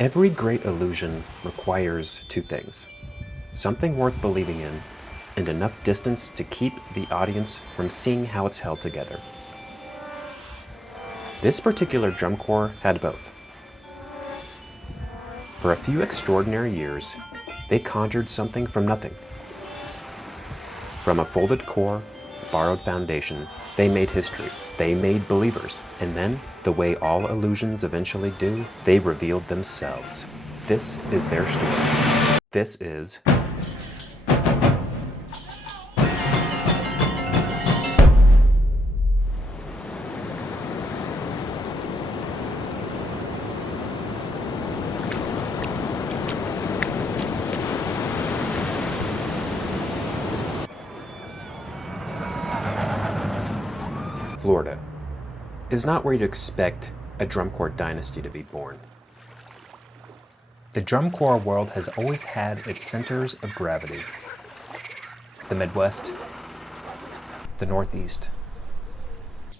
Every great illusion requires two things: something worth believing in, and enough distance to keep the audience from seeing how it's held together. This particular drum corps had both. For a few extraordinary years, they conjured something from nothing. From a folded core, borrowed foundation, they made history. They made believers. And then, the way all illusions eventually do, they revealed themselves. This is their story. This is Florida is not where you'd expect a drum corps dynasty to be born. The drum corps world has always had its centers of gravity: the Midwest, the Northeast,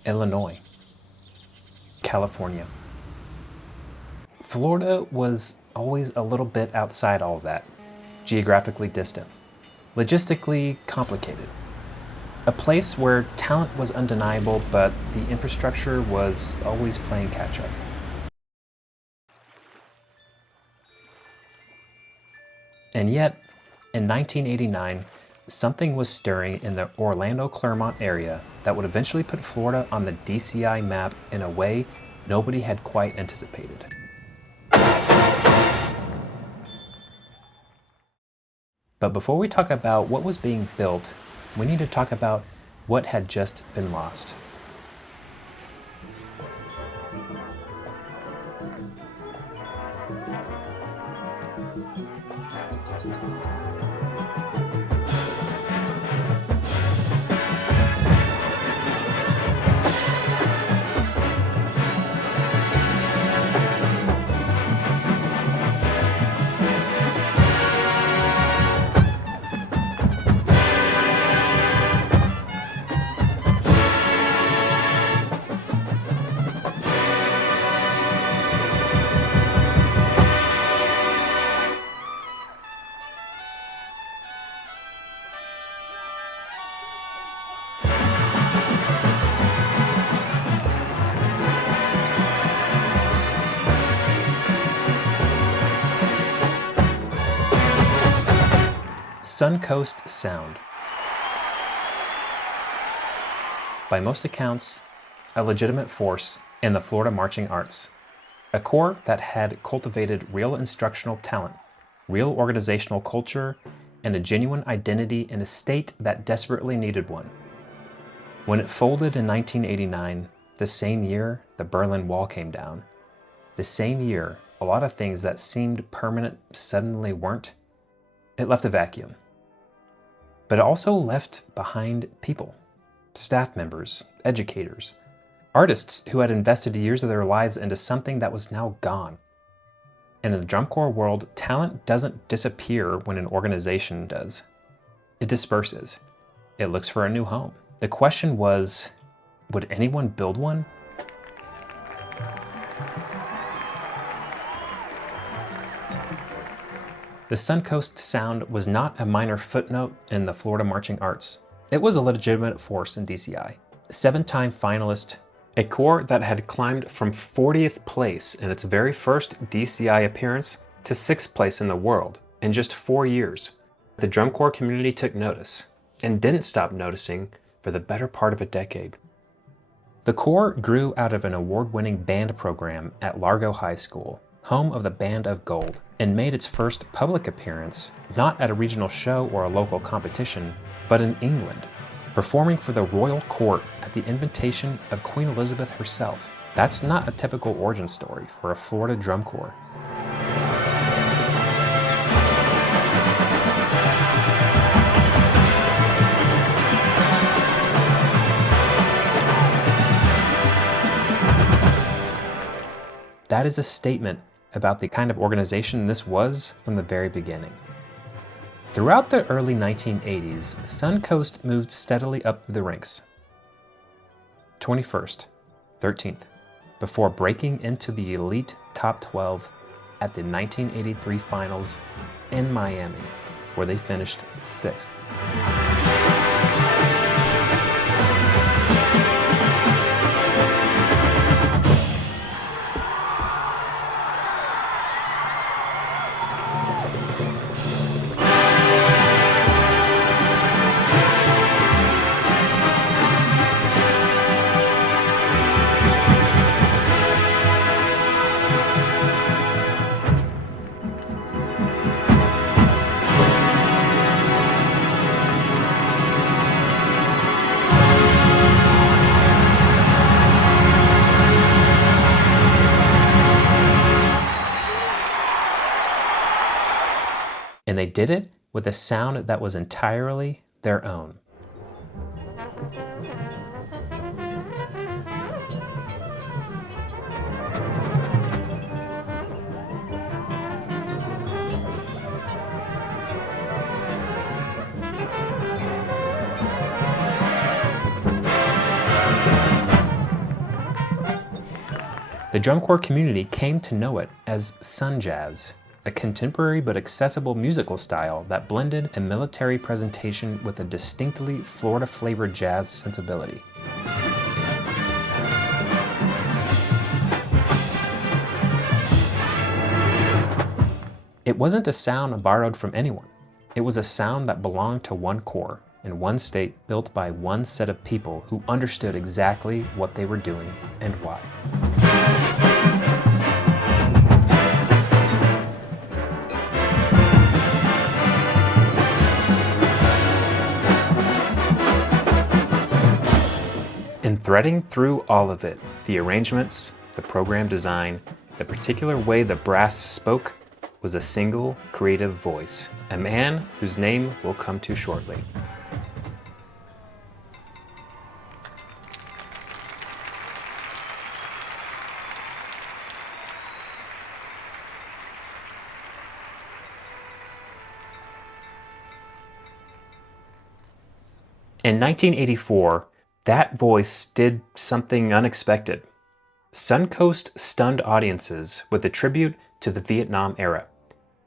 Illinois, California. Florida was always a little bit outside all of that, geographically distant, logistically complicated. A place where talent was undeniable, but the infrastructure was always playing catch-up. And yet, in 1989, something was stirring in the Orlando-Clermont area that would eventually put Florida on the DCI map in a way nobody had quite anticipated. But before we talk about what was being built, we need to talk about what had just been lost. Suncoast Sound. By most accounts, a legitimate force in the Florida marching arts. A corps that had cultivated real instructional talent, real organizational culture, and a genuine identity in a state that desperately needed one. When it folded in 1989, the same year the Berlin Wall came down, the same year a lot of things that seemed permanent suddenly weren't, it left a vacuum. But it also left behind people, staff members, educators, artists who had invested years of their lives into something that was now gone. And in the drum corps world, talent doesn't disappear when an organization does. It disperses. It looks for a new home. The question was, would anyone build one? The Suncoast Sound was not a minor footnote in the Florida marching arts. It was a legitimate force in DCI. 7-time finalist, a corps that had climbed from 40th place in its very first DCI appearance to 6th place in the world in just 4 years. The drum corps community took notice, and didn't stop noticing for the better part of a decade. The corps grew out of an award-winning band program at Largo High School, home of the Band of Gold, and made its first public appearance not at a regional show or a local competition, but in England, performing for the royal court at the invitation of Queen Elizabeth herself. That's not a typical origin story for a Florida drum corps. That is a statement about the kind of organization this was from the very beginning. Throughout the early 1980s, Suncoast moved steadily up the ranks. 21st, 13th, before breaking into the elite top 12 at the 1983 finals in Miami, where they finished 6th. And they did it with a sound that was entirely their own. The drum corps community came to know it as sun jazz, a contemporary but accessible musical style that blended a military presentation with a distinctly Florida-flavored jazz sensibility. It wasn't a sound borrowed from anyone. It was a sound that belonged to one corps, in one state, built by one set of people who understood exactly what they were doing and why. And threading through all of it, the arrangements, the program design, the particular way the brass spoke, was a single creative voice, a man whose name we'll come to shortly. In 1984, that voice did something unexpected. Suncoast stunned audiences with a tribute to the Vietnam era.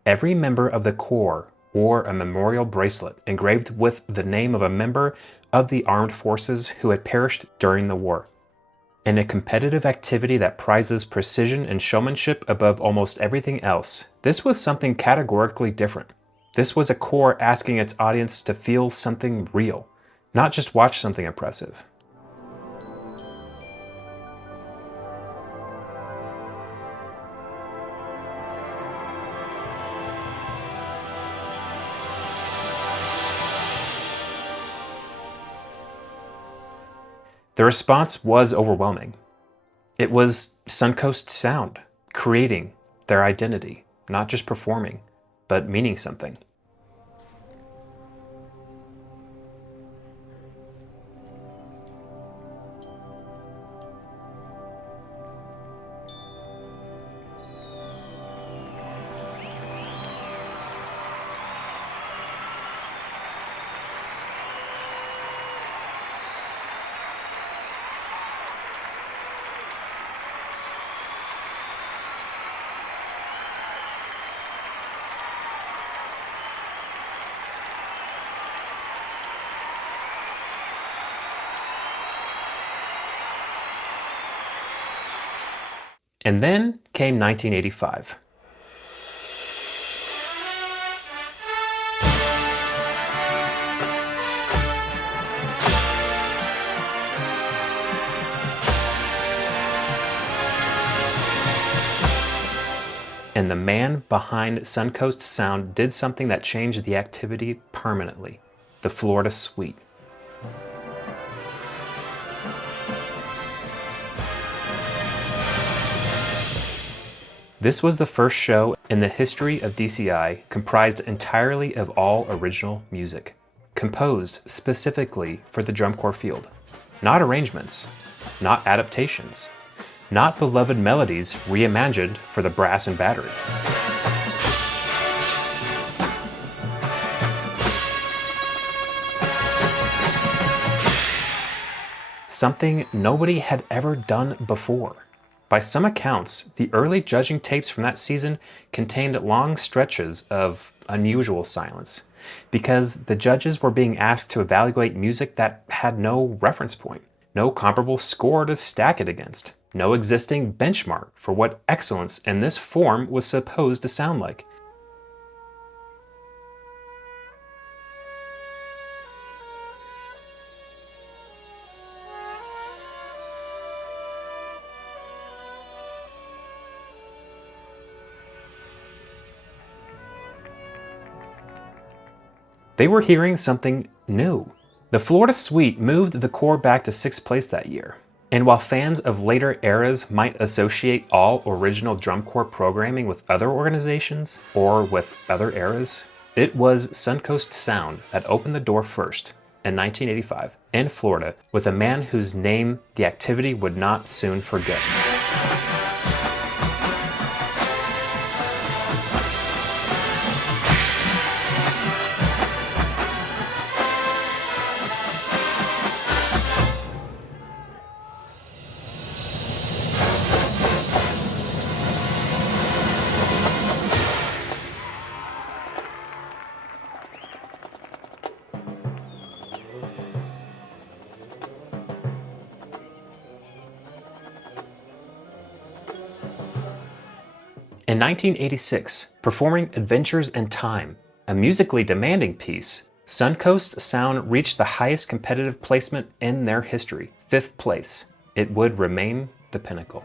Every member of the Corps wore a memorial bracelet engraved with the name of a member of the armed forces who had perished during the war. In a competitive activity that prizes precision and showmanship above almost everything else, this was something categorically different. This was a Corps asking its audience to feel something real, not just watch something impressive. The response was overwhelming. It was Suncoast Sound, creating their identity, not just performing, but meaning something. And then came 1985. And the man behind Suncoast Sound did something that changed the activity permanently: the Florida Suite. This was the first show in the history of DCI comprised entirely of all original music, composed specifically for the drum corps field. Not arrangements, not adaptations, not beloved melodies reimagined for the brass and battery. Something nobody had ever done before. By some accounts, the early judging tapes from that season contained long stretches of unusual silence, because the judges were being asked to evaluate music that had no reference point, no comparable score to stack it against, no existing benchmark for what excellence in this form was supposed to sound like. They were hearing something new. The Florida Suite moved the Corps back to 6th place that year. And while fans of later eras might associate all original drum corps programming with other organizations or with other eras, it was Suncoast Sound that opened the door first in 1985 in Florida with a man whose name the activity would not soon forget. In 1986, performing Adventures in Time, a musically demanding piece, Suncoast Sound reached the highest competitive placement in their history, 5th place. It would remain the pinnacle.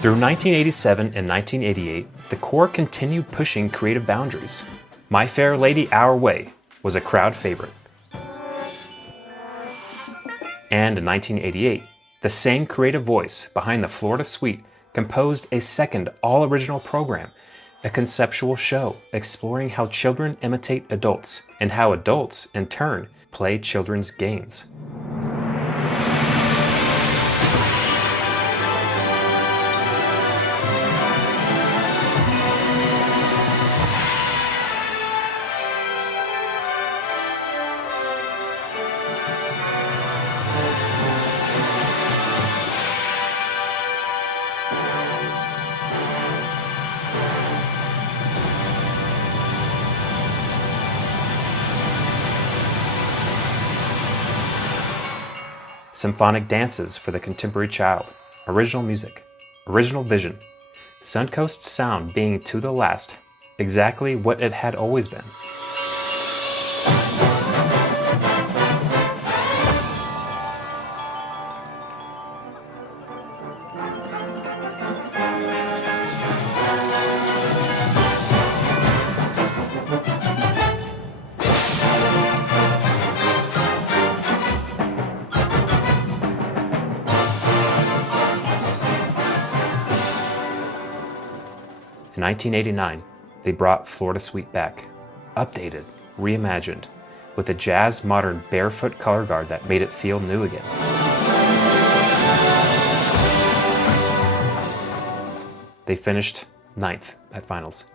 Through 1987 and 1988, the Corps continued pushing creative boundaries. My Fair Lady Our Way was a crowd favorite. And in 1988, the same creative voice behind the Florida Suite composed a second all-original program, a conceptual show exploring how children imitate adults and how adults, in turn, play children's games. Symphonic dances for the contemporary child, original music, original vision, Suncoast Sound being to the last exactly what it had always been. In 1989, they brought Florida Suite back, updated, reimagined, with a jazz modern barefoot color guard that made it feel new again. They finished 9th at finals.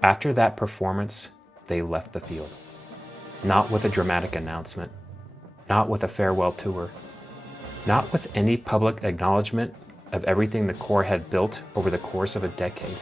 After that performance, they left the field. Not with a dramatic announcement, not with a farewell tour, not with any public acknowledgement of everything the Corps had built over the course of a decade.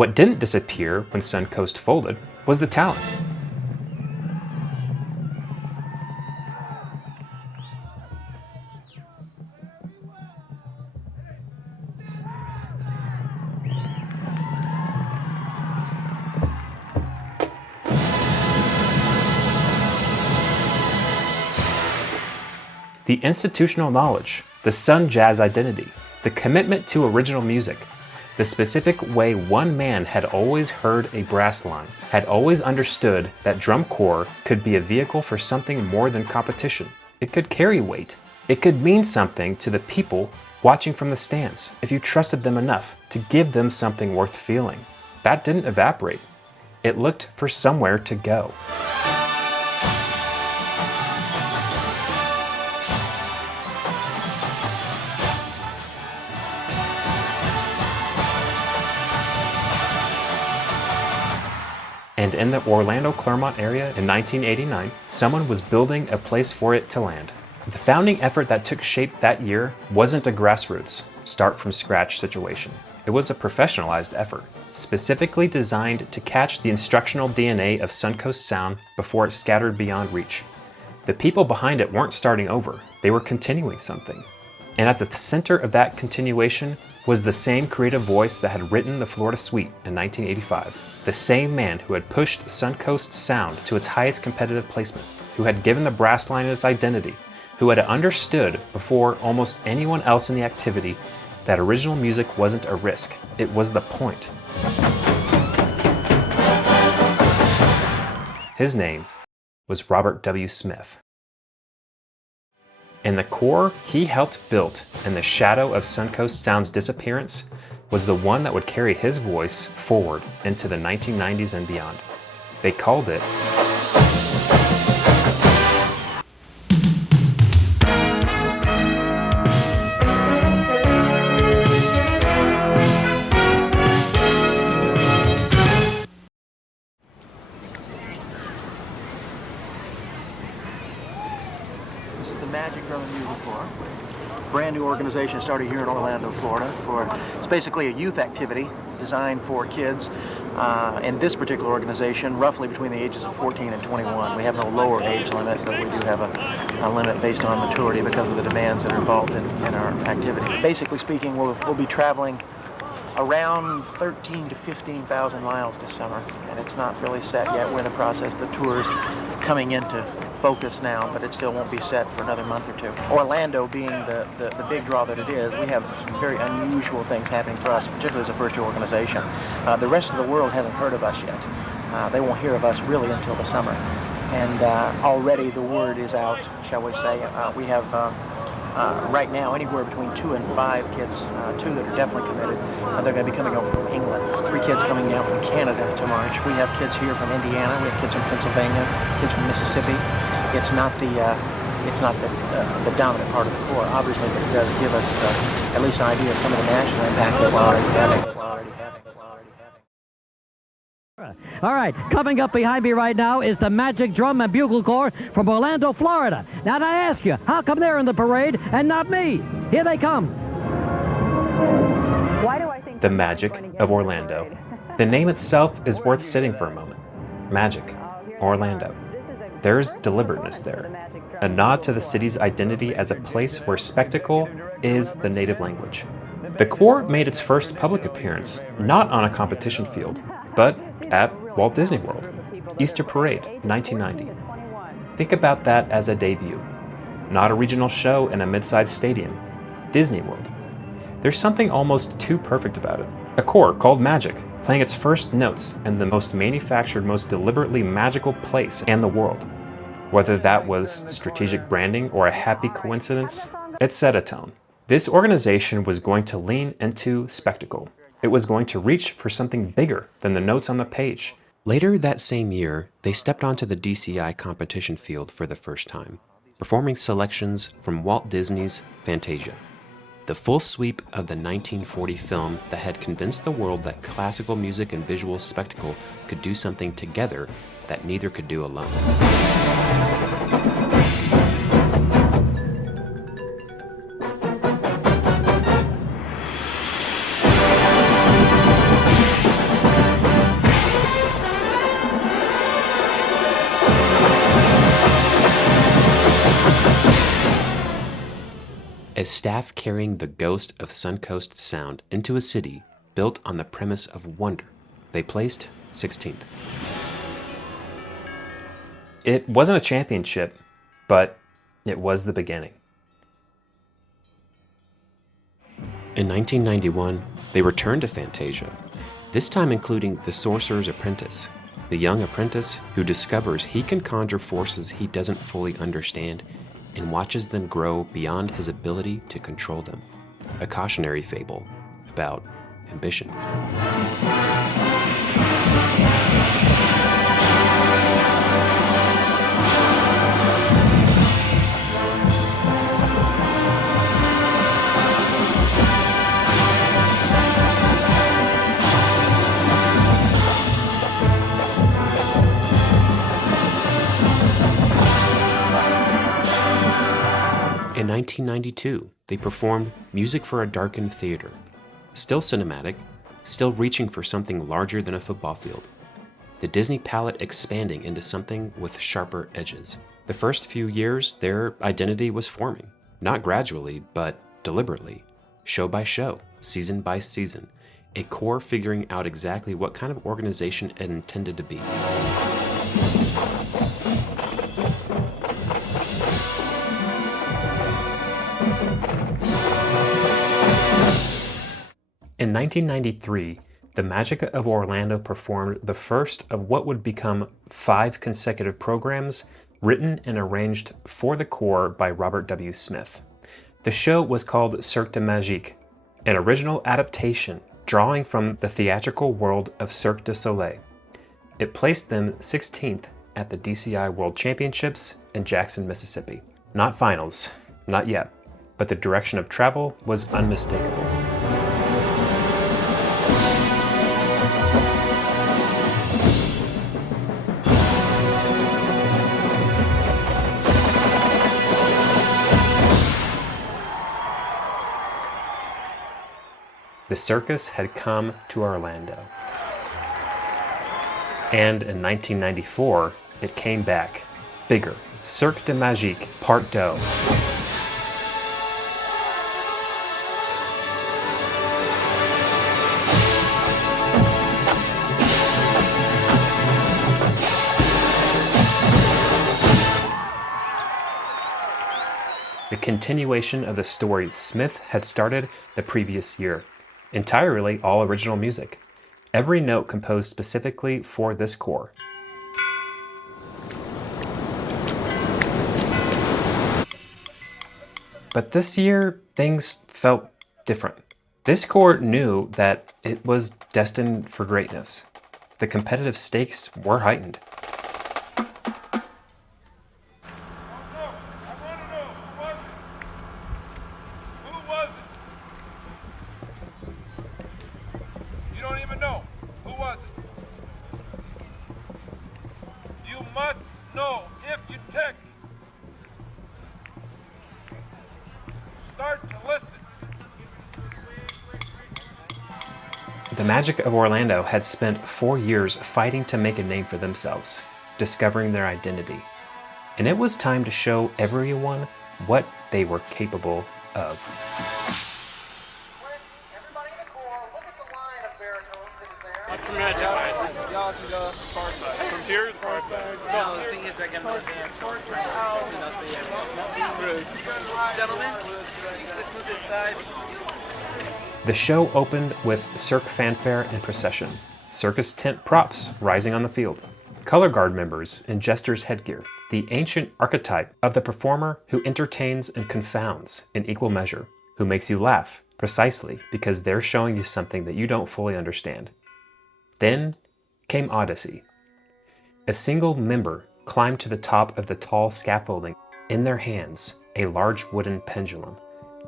What didn't disappear when Suncoast folded was the talent. The institutional knowledge, the Sun Jazz identity, the commitment to original music, the specific way one man had always heard a brass line, had always understood that drum corps could be a vehicle for something more than competition. It could carry weight. It could mean something to the people watching from the stands if you trusted them enough to give them something worth feeling. That didn't evaporate. It looked for somewhere to go. And in the Orlando-Clermont area in 1989, someone was building a place for it to land. The founding effort that took shape that year wasn't a grassroots, start-from-scratch situation. It was a professionalized effort, specifically designed to catch the instructional DNA of Suncoast Sound before it scattered beyond reach. The people behind it weren't starting over, they were continuing something. And at the center of that continuation was the same creative voice that had written the Florida Suite in 1985. The same man who had pushed Suncoast Sound to its highest competitive placement, who had given the brass line its identity, who had understood before almost anyone else in the activity that original music wasn't a risk, it was the point. His name was Robert W. Smith. And the core he helped build in the shadow of Suncoast Sound's disappearance was the one that would carry his voice forward into the 1990s and beyond. They called it Magic Drum and Music Corps. Brand new organization started here in Orlando, Florida. It's basically a youth activity designed for kids. In this particular organization, roughly between the ages of 14 and 21. We have no lower age limit, but we do have a limit based on maturity because of the demands that are involved in our activity. Basically speaking, we'll be traveling around 13 to 15,000 miles this summer, and it's not really set yet. We're in the process. The tour's coming into focus now, but it still won't be set for another month or two. Orlando being the big draw that it is, we have some very unusual things happening for us, particularly as a first-year organization. The rest of the world hasn't heard of us yet. They won't hear of us really until the summer. And already the word is out, shall we say. We have right now anywhere between 2 and 5 kids, 2 that are definitely committed. They're going to be coming over from England. 3 kids coming down from Canada to march. We have kids here from Indiana. We have kids from Pennsylvania. Kids from Mississippi. It's not the dominant part of the Corps, obviously, but it does give us at least an idea of some of the national impact that we're already having. All right, coming up behind me right now is the Magic Drum and Bugle Corps from Orlando, Florida. Now, I ask you, how come they're in the parade and not me? Here they come. Why do I think the Magic of Orlando. The name itself is worth sitting for a moment. Magic, Orlando. There's deliberateness there. A nod to the city's identity as a place where spectacle is the native language. The Corps made its first public appearance not on a competition field, but at Walt Disney World, Easter Parade, 1990. Think about that as a debut. Not a regional show in a mid-sized stadium. Disney World. There's something almost too perfect about it. A corps called Magic, playing its first notes in the most manufactured, most deliberately magical place in the world. Whether that was strategic branding or a happy coincidence, it set a tone. This organization was going to lean into spectacle. It was going to reach for something bigger than the notes on the page. Later that same year, they stepped onto the DCI competition field for the first time, performing selections from Walt Disney's Fantasia, the full sweep of the 1940 film that had convinced the world that classical music and visual spectacle could do something together that neither could do alone. as staff carrying the ghost of Suncoast Sound into a city built on the premise of wonder. They placed 16th. It wasn't a championship, but it was the beginning. In 1991, they returned to Fantasia, this time including the Sorcerer's Apprentice, the young apprentice who discovers he can conjure forces he doesn't fully understand and watches them grow beyond his ability to control them. A cautionary fable about ambition. In 1992, they performed Music for a Darkened Theater. Still cinematic, still reaching for something larger than a football field. The Disney palette expanding into something with sharper edges. The first few years, their identity was forming. Not gradually, but deliberately. Show by show, season by season. A core figuring out exactly what kind of organization it intended to be. In 1993, the Magic of Orlando performed the first of what would become 5 consecutive programs written and arranged for the corps by Robert W. Smith. The show was called Cirque de Magique, an original adaptation drawing from the theatrical world of Cirque du Soleil. It placed them 16th at the DCI World Championships in Jackson, Mississippi. Not finals, not yet, but the direction of travel was unmistakable. The circus had come to Orlando. And in 1994, it came back, bigger. Cirque de Magique, Part 2. The continuation of the story Smith had started the previous year. Entirely all original music. Every note composed specifically for this corps. But this year, things felt different. This corps knew that it was destined for greatness. The competitive stakes were heightened. The Magic of Orlando had spent 4 years fighting to make a name for themselves, discovering their identity. And it was time to show everyone what they were capable of. Everybody in the corps, look at the line of baritones that is there. Y'all can go far side. From here to the far side? No, the thing is I got another band. Gentlemen, let's move this side. The show opened with Cirque fanfare and procession, circus tent props rising on the field, color guard members in jester's headgear, the ancient archetype of the performer who entertains and confounds in equal measure, who makes you laugh precisely because they're showing you something that you don't fully understand. Then came Odyssey. A single member climbed to the top of the tall scaffolding, in their hands a large wooden pendulum,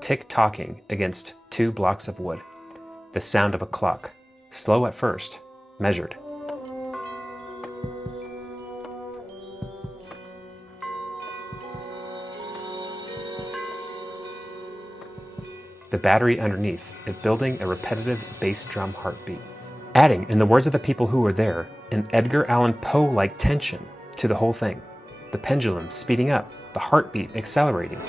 tick-tocking against 2 blocks of wood. The sound of a clock, slow at first, measured. The battery underneath it building a repetitive bass drum heartbeat, adding, in the words of the people who were there, an Edgar Allan Poe-like tension to the whole thing. The pendulum speeding up, the heartbeat accelerating.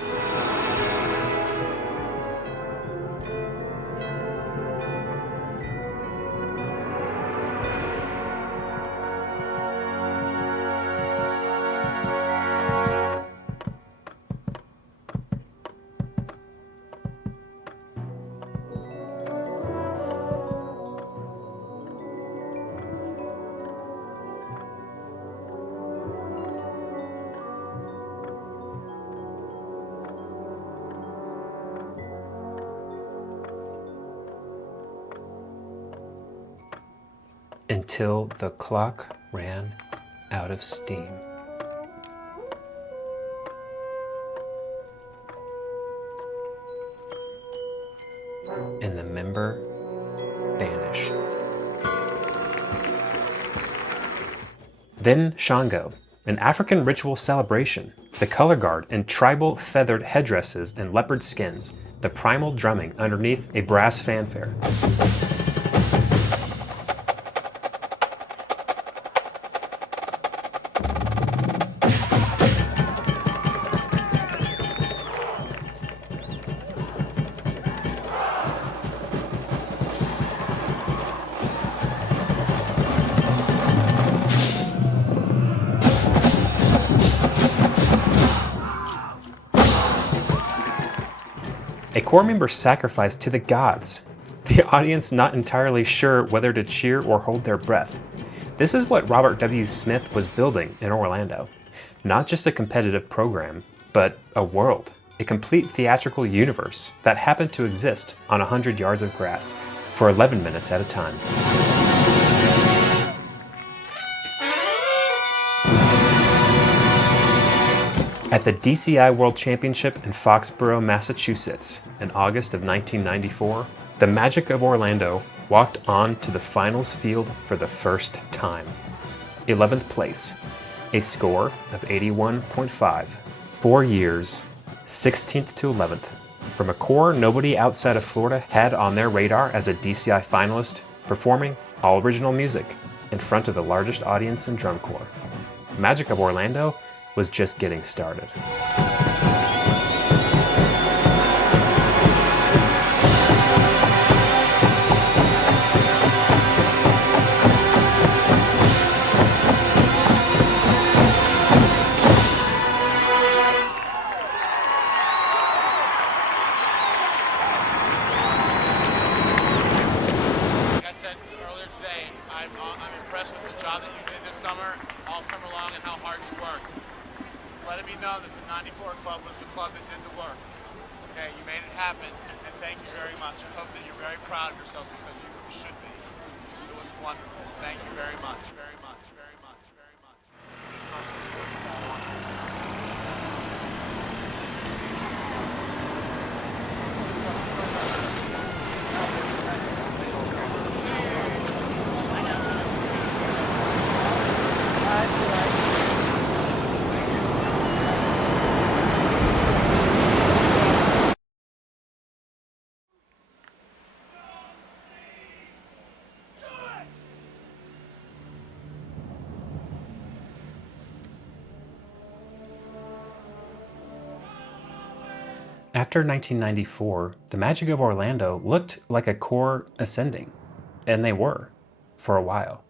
until the clock ran out of steam. And the member vanish. Then Shango, an African ritual celebration, the color guard in tribal feathered headdresses and leopard skins, the primal drumming underneath a brass fanfare. A corps member sacrificed to the gods, the audience not entirely sure whether to cheer or hold their breath. This is what Robert W. Smith was building in Orlando. Not just a competitive program, but a world, a complete theatrical universe that happened to exist on 100 yards of grass for 11 minutes at a time. At the DCI World Championship in Foxborough, Massachusetts, in August of 1994, the Magic of Orlando walked on to the finals field for the first time. 11th place, a score of 81.5. 4 years, 16th to 11th, from a corps nobody outside of Florida had on their radar as a DCI finalist, performing all original music in front of the largest audience in drum corps. Magic of Orlando was just getting started. Like I said earlier today, I'm impressed with the job that you did this summer, all summer long, and how hard you worked. Let it be known that the 94 Club was the club that did the work. Okay, you made it happen, and thank you very much. I hope that you're very proud of yourselves because you should be. It was wonderful. Thank you very much, very much, very much, very much. After 1994, the Magic of Orlando looked like a corps ascending, and they were, for a while.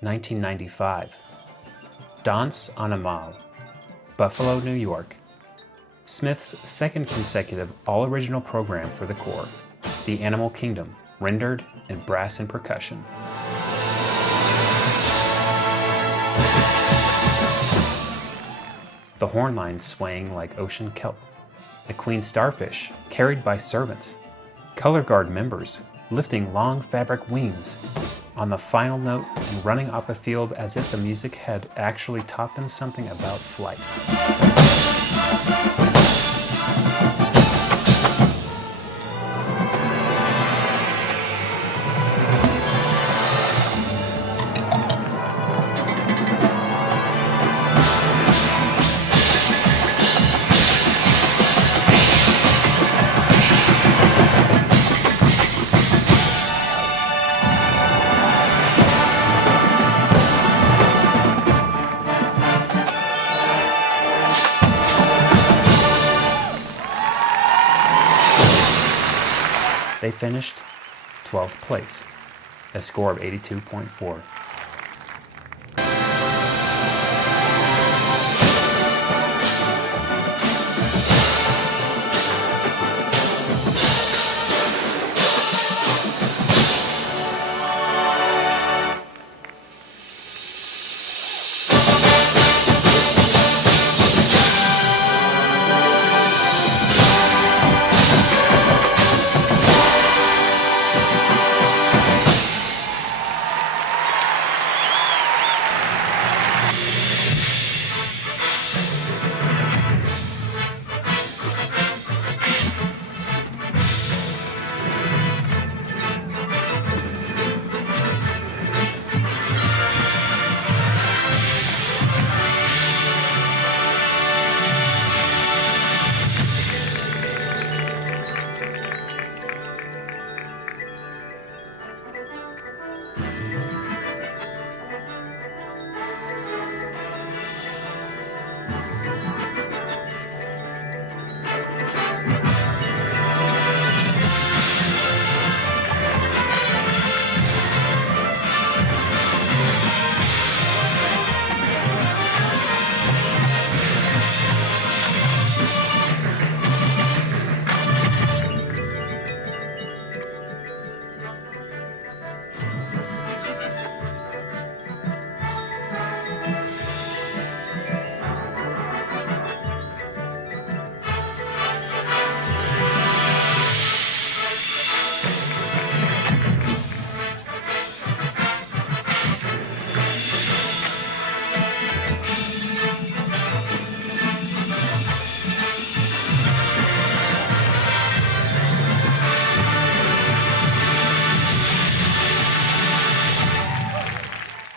(1995) Danse Animalé, Buffalo, New York. Smith's second consecutive all-original program for the corps. The Animal Kingdom, rendered in brass and percussion. The horn lines swaying like ocean kelp. The queen starfish, carried by servants. Color guard members, lifting long fabric wings. On the final note and running off the field as if the music had actually taught them something about flight. They finished 12th place, a score of 82.4.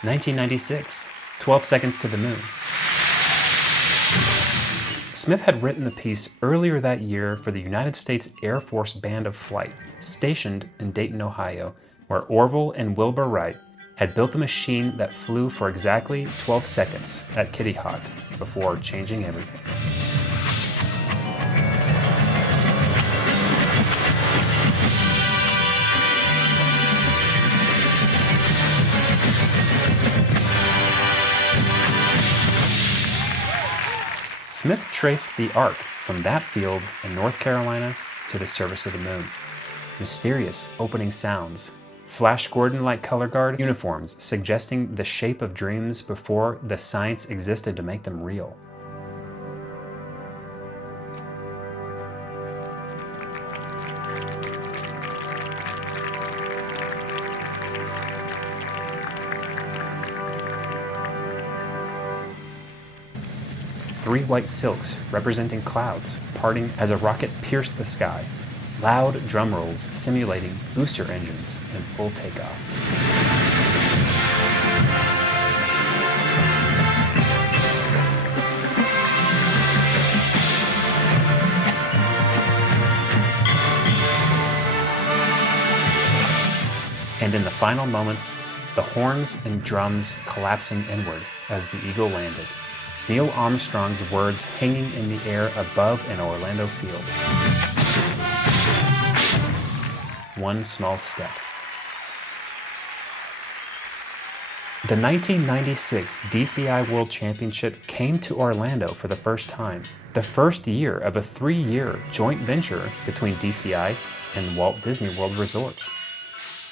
1996, 12 Seconds to the Moon. Smith had written the piece earlier that year for the United States Air Force Band of Flight, stationed in Dayton, Ohio, where Orville and Wilbur Wright had built the machine that flew for exactly 12 seconds at Kitty Hawk before changing everything. Smith traced the arc from that field in North Carolina to the surface of the moon. Mysterious opening sounds, Flash Gordon-like color guard uniforms suggesting the shape of dreams before the science existed to make them real. Three white silks representing clouds parting as a rocket pierced the sky. Loud drum rolls simulating booster engines in full takeoff. And in the final moments, the horns and drums collapsing inward as the Eagle landed. Neil Armstrong's words hanging in the air above an Orlando field. One small step. The 1996 DCI World Championship came to Orlando for the first time, the first year of a 3-year joint venture between DCI and Walt Disney World Resorts.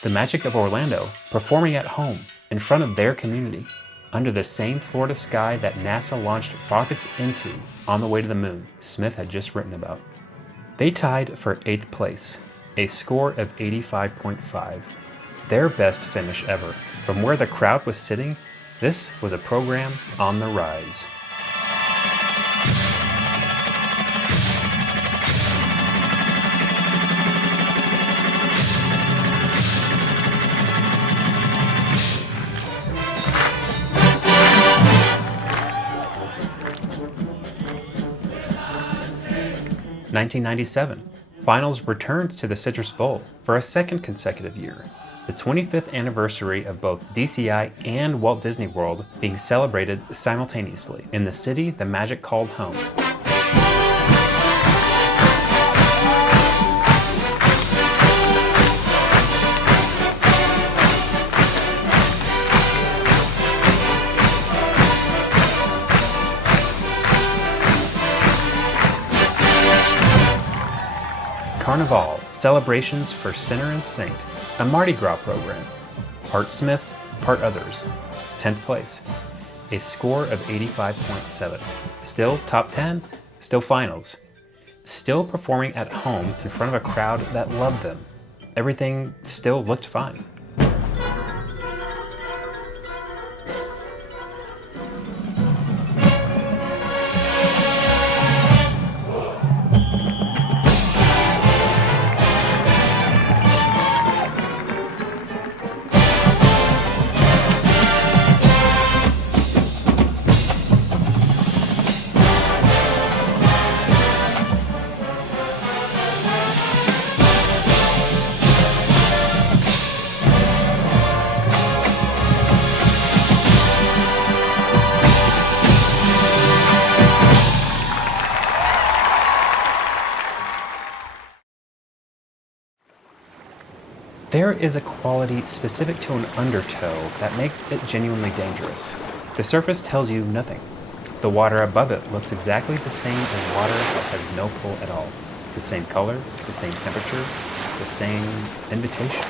The Magic of Orlando performing at home in front of their community, under the same Florida sky that NASA launched rockets into on the way to the moon Smith had just written about. They tied for 8th place, a score of 85.5, their best finish ever. From where the crowd was sitting, this was a program on the rise. (1997) Finals returned to the Citrus Bowl for a second consecutive year, the 25th anniversary of both DCI and Walt Disney World being celebrated simultaneously in the city the Magic called home. Carnival, celebrations for sinner and saint, a Mardi Gras program, part Smith, part others, 10th place, a score of 85.7, still top 10, still finals, still performing at home in front of a crowd that loved them. Everything still looked fine. There is a quality specific to an undertow that makes it genuinely dangerous. The surface tells you nothing. The water above it looks exactly the same as water that has no pull at all. The same color, the same temperature, the same invitation.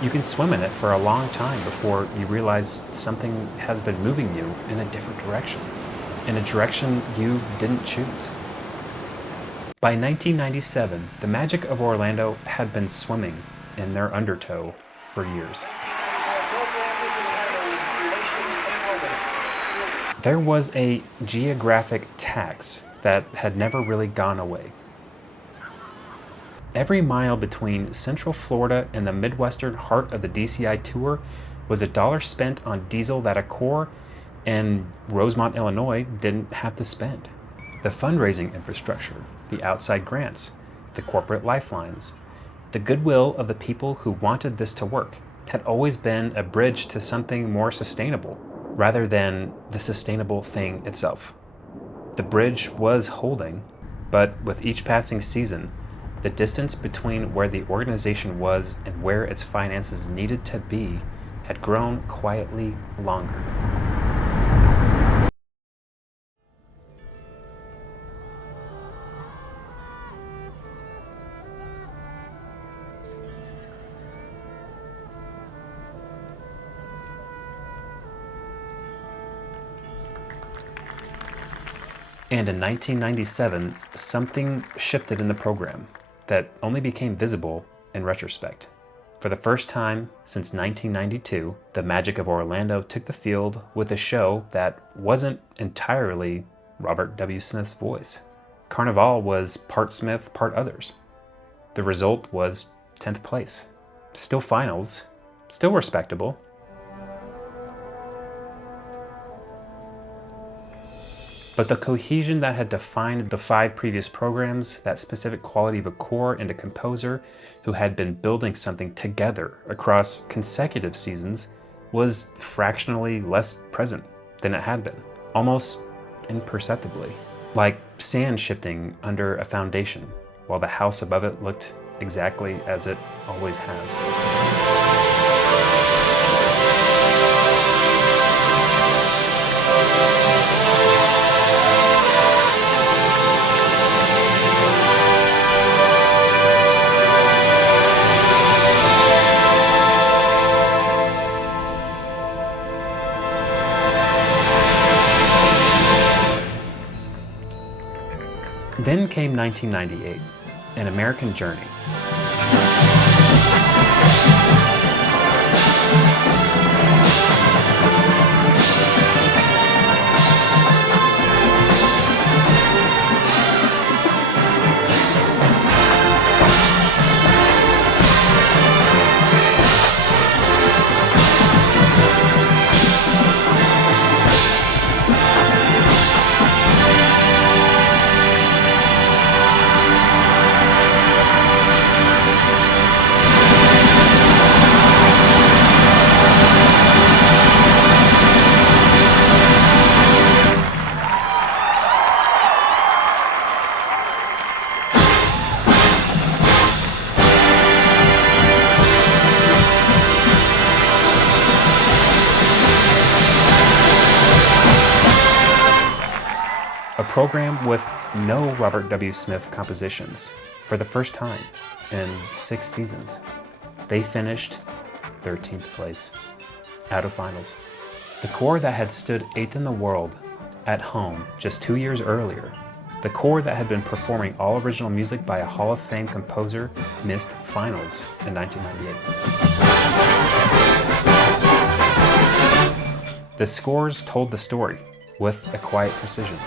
You can swim in it for a long time before you realize something has been moving you in a different direction, in a direction you didn't choose. By 1997, the Magic of Orlando had been swimming in their undertow for years. There was a geographic tax that had never really gone away. Every mile between Central Florida and the Midwestern heart of the DCI tour was $1 spent on diesel that a corps in Rosemont, Illinois didn't have to spend. The fundraising infrastructure, the outside grants, the corporate lifelines, the goodwill of the people who wanted this to work had always been a bridge to something more sustainable, rather than the sustainable thing itself. The bridge was holding, but with each passing season, the distance between where the organization was and where its finances needed to be had grown quietly longer. And in 1997, something shifted in the program that only became visible in retrospect. For the first time since 1992, the Magic of Orlando took the field with a show that wasn't entirely Robert W. Smith's voice. Carnival was part Smith, part others. The result was 10th place. Still finals, still respectable. But the cohesion that had defined the 5 previous programs, that specific quality of a corps and a composer who had been building something together across consecutive seasons, was fractionally less present than it had been, almost imperceptibly, like sand shifting under a foundation, while the house above it looked exactly as it always has. Then came 1998, An American Journey. A program with no Robert W. Smith compositions for the first time in 6 seasons. They finished 13th place, out of finals. The corps that had stood 8th in the world at home just 2 years earlier, the corps that had been performing all original music by a Hall of Fame composer, missed finals in 1998. The scores told the story with a quiet precision.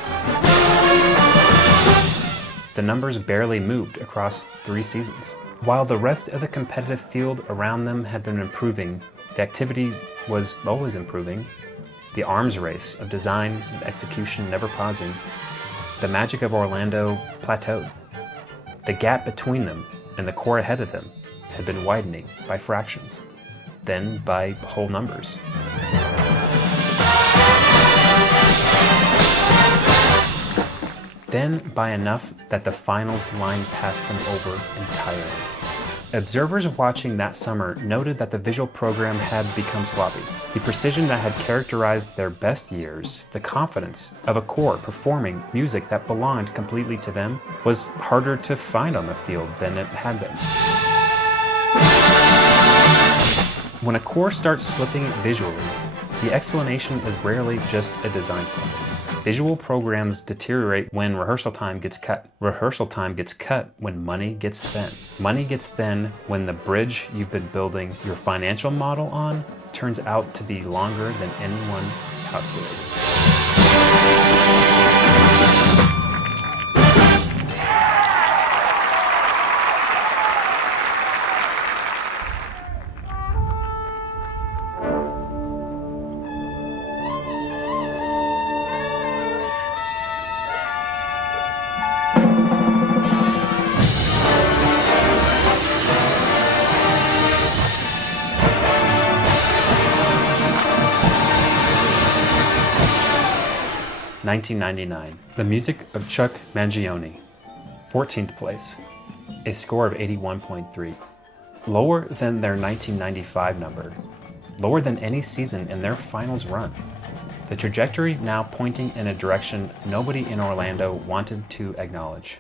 The numbers barely moved across 3 seasons. While the rest of the competitive field around them had been improving, the activity was always improving, the arms race of design and execution never pausing, the Magic of Orlando plateaued. The gap between them and the corps ahead of them had been widening by fractions, then by whole numbers. Then by enough that the finals line passed them over entirely. Observers watching that summer noted that the visual program had become sloppy. The precision that had characterized their best years, the confidence of a corps performing music that belonged completely to them, was harder to find on the field than it had been. When a corps starts slipping visually, the explanation is rarely just a design problem. Visual programs deteriorate when rehearsal time gets cut. Rehearsal time gets cut when money gets thin. Money gets thin when the bridge you've been building your financial model on turns out to be longer than anyone calculated. 1999. The music of Chuck Mangione. 14th place. A score of 81.3. Lower than their 1995 number. Lower than any season in their finals run. The trajectory now pointing in a direction nobody in Orlando wanted to acknowledge.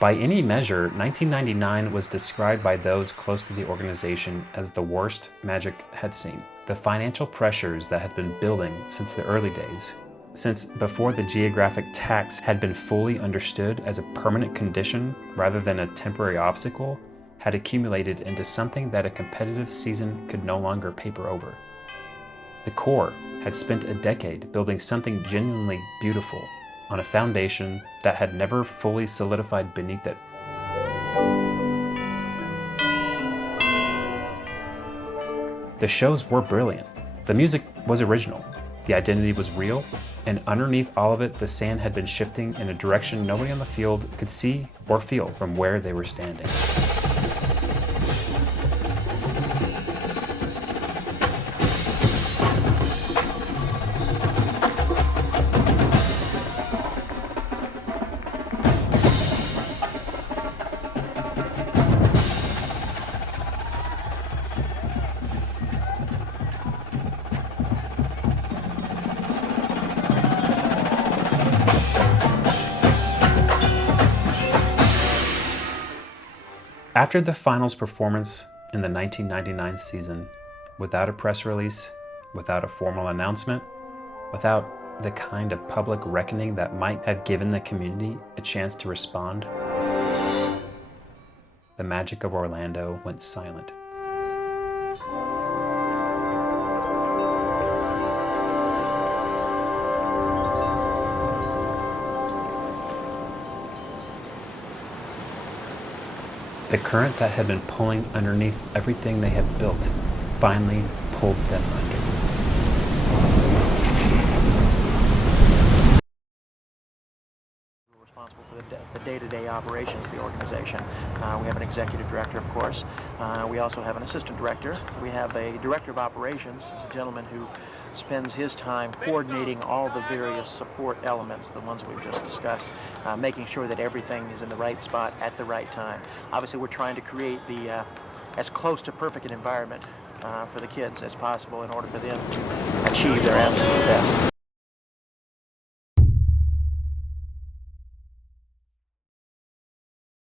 By any measure, 1999 was described by those close to the organization as the worst Magic had seen. The financial pressures that had been building since the early days, since before the geographic tax had been fully understood as a permanent condition rather than a temporary obstacle, had accumulated into something that a competitive season could no longer paper over. The core had spent a decade building something genuinely beautiful on a foundation that had never fully solidified beneath it. The shows were brilliant. The music was original. The identity was real. And underneath all of it, the sand had been shifting in a direction nobody on the field could see or feel from where they were standing. After the finals performance in the 1999 season, without a press release, without a formal announcement, without the kind of public reckoning that might have given the community a chance to respond, the Magic of Orlando went silent. The current that had been pulling underneath everything they had built finally pulled them under. We're responsible for the day-to-day operations of the organization. We have an executive director, of course. We also have an assistant director. We have a director of operations. This is a gentleman who spends his time coordinating all the various support elements, the ones we've just discussed, making sure that everything is in the right spot at the right time. Obviously, we're trying to create the as close to perfect an environment for the kids as possible in order for them to achieve their absolute best.